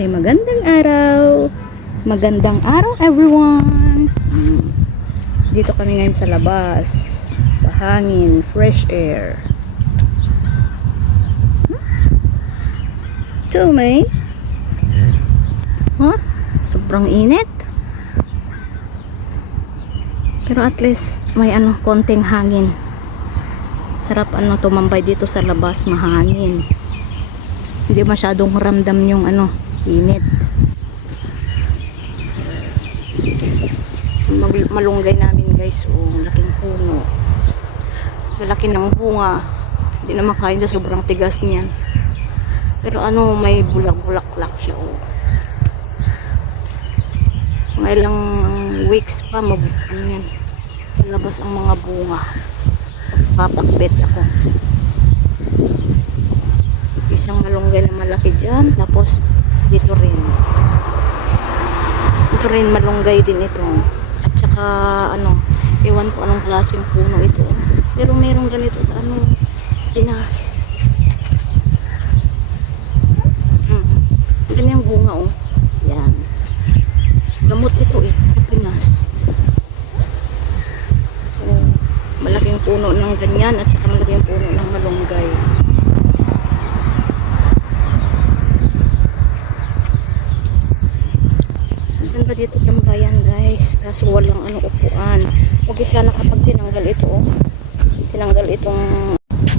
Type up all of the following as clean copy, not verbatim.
say magandang araw. Magandang araw everyone. Dito kami ngayon sa labas. Pahangin, fresh air. Tumay. Huh? Sobrang init. Pero at least may konting hangin. Sarap tumambay dito sa labas, mahangin. Hindi masyadong ramdam yung init. Malunggay namin guys, laking puno. Malaki ng bunga. Hindi na makain sa sobrang tigas niyan. Pero may bulak-bulaklak siya. Mga ilang weeks pa yan. Palabas ang mga bunga. Papakbet ako. Isang malunggay na malaki dyan. Tapos dito rin. Ito rin malunggay din ito. At saka ewan ko anong klaseng puno ito. Pero merong ganito sa Pinas. Ganyang bunga Yan. Gamot ito sa Pinas. Malaking puno ng ganyan at saka malaking puno ng malunggay. Ganda dito tambayan guys, kaso walang upuan. Okay sana kapag tinanggal ito tinanggal itong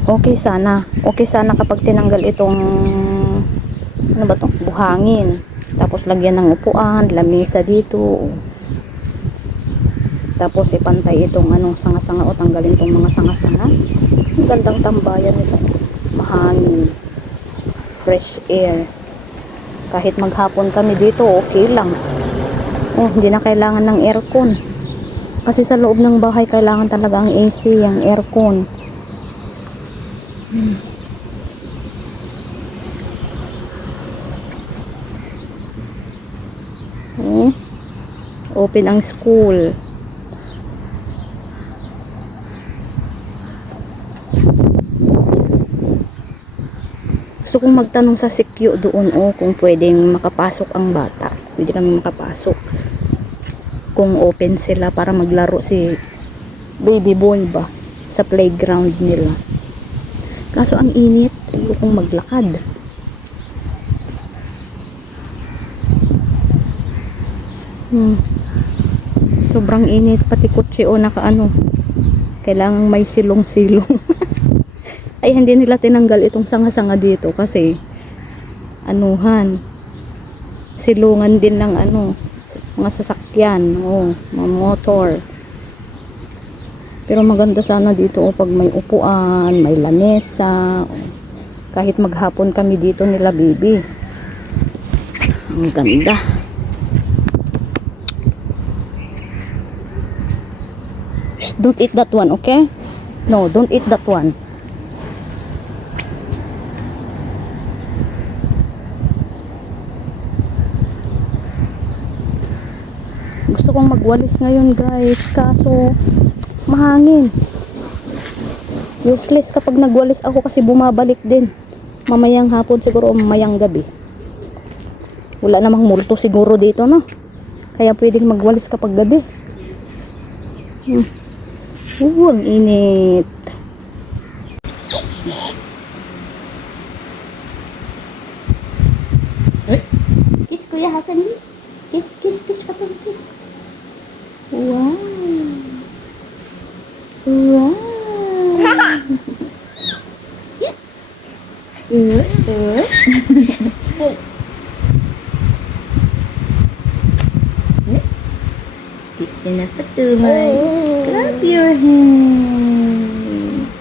okay sana kapag tinanggal itong buhangin, tapos lagyan ng upuan, lamesa dito, tapos ipantay itong sanga-sanga o tanggalin itong mga sanga-sanga. Ang gandang tambayan ito, mahangin, fresh air. Kahit maghapon kami dito okay lang. Hindi na kailangan ng aircon. Kasi sa loob ng bahay kailangan talaga ang AC, ang aircon. Open ang school. Gusto kong magtanong sa Sikyo doon kung pwedeng makapasok ang bata. Pwede kami makapasok. Kung open sila para maglaro si baby boy ba sa playground nila. Kaso ang init, ayoko kong maglakad. Sobrang init, pati kotse kailangang may silong-silong. Ay hindi nila tinanggal itong sanga-sanga dito kasi silungan din ng mga sasakyan, mga motor. Pero maganda sana dito pag may upuan, may lamesa. Kahit maghapon kami dito nila baby. Ang ganda. Shh, don't eat that one, okay? No, don't eat that one. Gusto kong magwalis ngayon guys, kaso mahangin. Useless kapag nagwalis ako kasi bumabalik din. Mamayang hapon siguro o mamayang gabi. Wala namang multo siguro dito, no? Kaya pwedeng magwalis kapag gabi. Ang init. Kiss Kuya Hasan ini. Kiss, kiss, kiss, patong kiss. Wow. Wow. Kiss din na patumay. Clap your hands.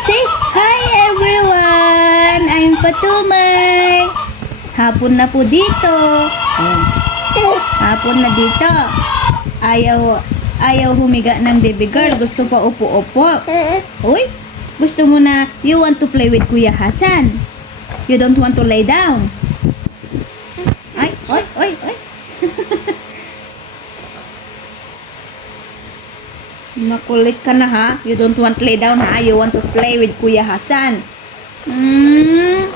Say hi everyone. I'm Patumay. Hapon na po dito. Hapon na dito. Ayaw humiga ng baby girl. Gusto pa upo-upo. Uy, gusto mo na, you want to play with Kuya Hasan. You don't want to lay down. Ay. Makulit ka na ha. You don't want to lay down ha. You want to play with Kuya Hasan. Hmm?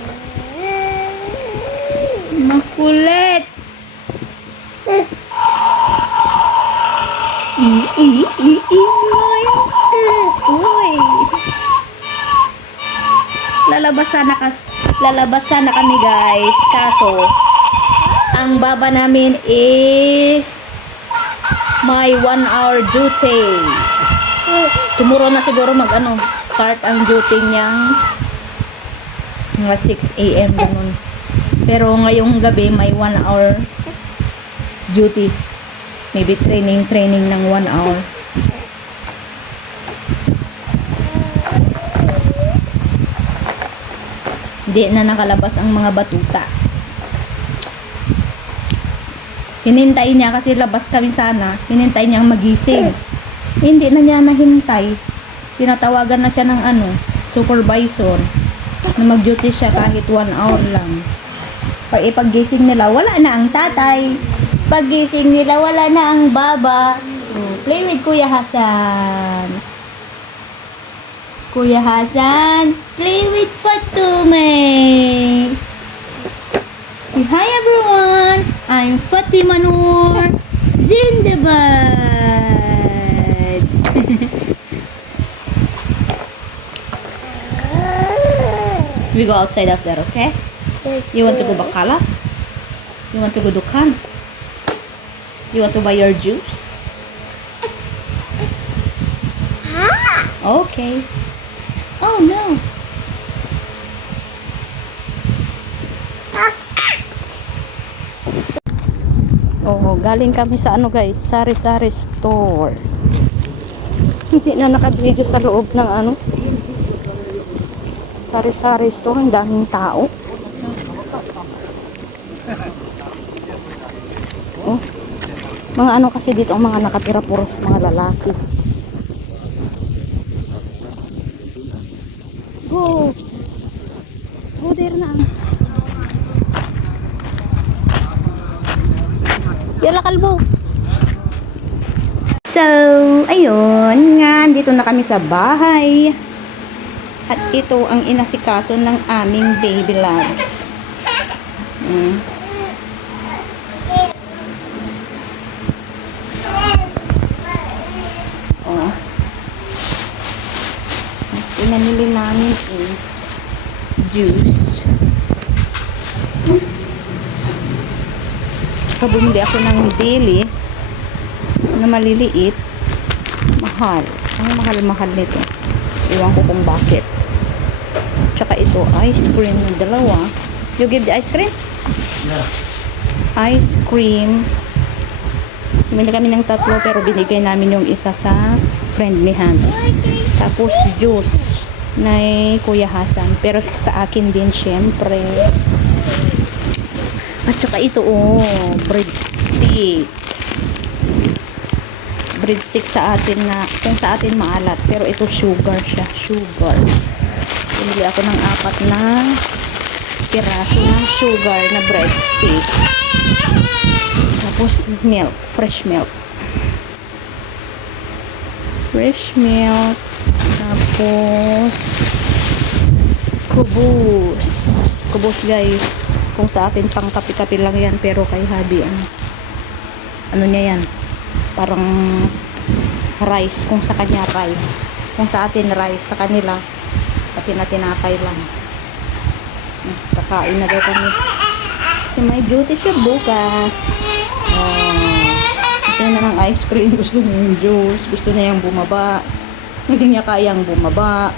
Makulit. Smile. Uy. Lalabasan na kami guys. Kaso, ang baba namin is my 1 hour duty. Tomorrow na siguro start ang duty niyang mga 6 a.m. ganun. Pero ngayong gabi may 1 hour duty. Maybe training ng 1 hour. Hindi na nakalabas ang mga batuta. Hinintay niya kasi labas kami sana. Hinintay niyang magising. Hindi na niya nahintay. Tinatawagan na siya ng supervisor na mag-duty siya kahit 1 hour lang. Paggising nila, wala na ang tatay. Paggising nila, wala na ang baba. Play with Kuya Hasan. Kuya Hasan, play with Fatume. Say hi everyone. I'm Fatima Noor Zindabad. We go outside after, okay? You want to go Bacala? You want to go Dukan? You want to buy your juice? Okay. Oh no. Oh, galing kami sa guys, sari-sari store. Hindi na nakabidyo sa loob ng sari-sari store, ang daming tao. Oh. Mga kasi dito ang mga nakatira, puros mga lalaki. Go! Go there na. Yala kalbo. So, ayun nga, dito na kami sa bahay. At ito ang inasikaso ng aming baby loves. Oh. Ang pinamili namin is juice. Tsaka bumili ako ng dilis na maliliit. Mahal. Ang mahal-mahal nito. Iwan ko kung bakit. Tsaka ito, ice cream na dalawa. You give the ice cream? Yeah. Ice cream. Bumili kami ng 3 pero binigay namin yung isa sa friend ni Han. Tapos juice na Kuya Hasan. Pero sa akin din syempre. At saka ito breadstick. Breadstick sa atin na, kung sa atin maalat. Pero ito sugar siya. Sugar. Bumili ako ng 4 na piraso ng sugar na breadstick. Tapos milk. Fresh milk. Fresh milk. Tapos kubos. Kubos guys. Kung sa atin pang kapi-kapi lang yan. Pero kay Habi ano niya yan. Parang rice. Kung sa kanya rice. Kung sa atin rice. Sa kanila pati na tinapay lang. Kakain na daw kami. Kasi may duty siya bukas. Gusto niya ng ice cream. Gusto niya yung juice. Gusto niya yung bumaba. Hindi niya kayang bumaba.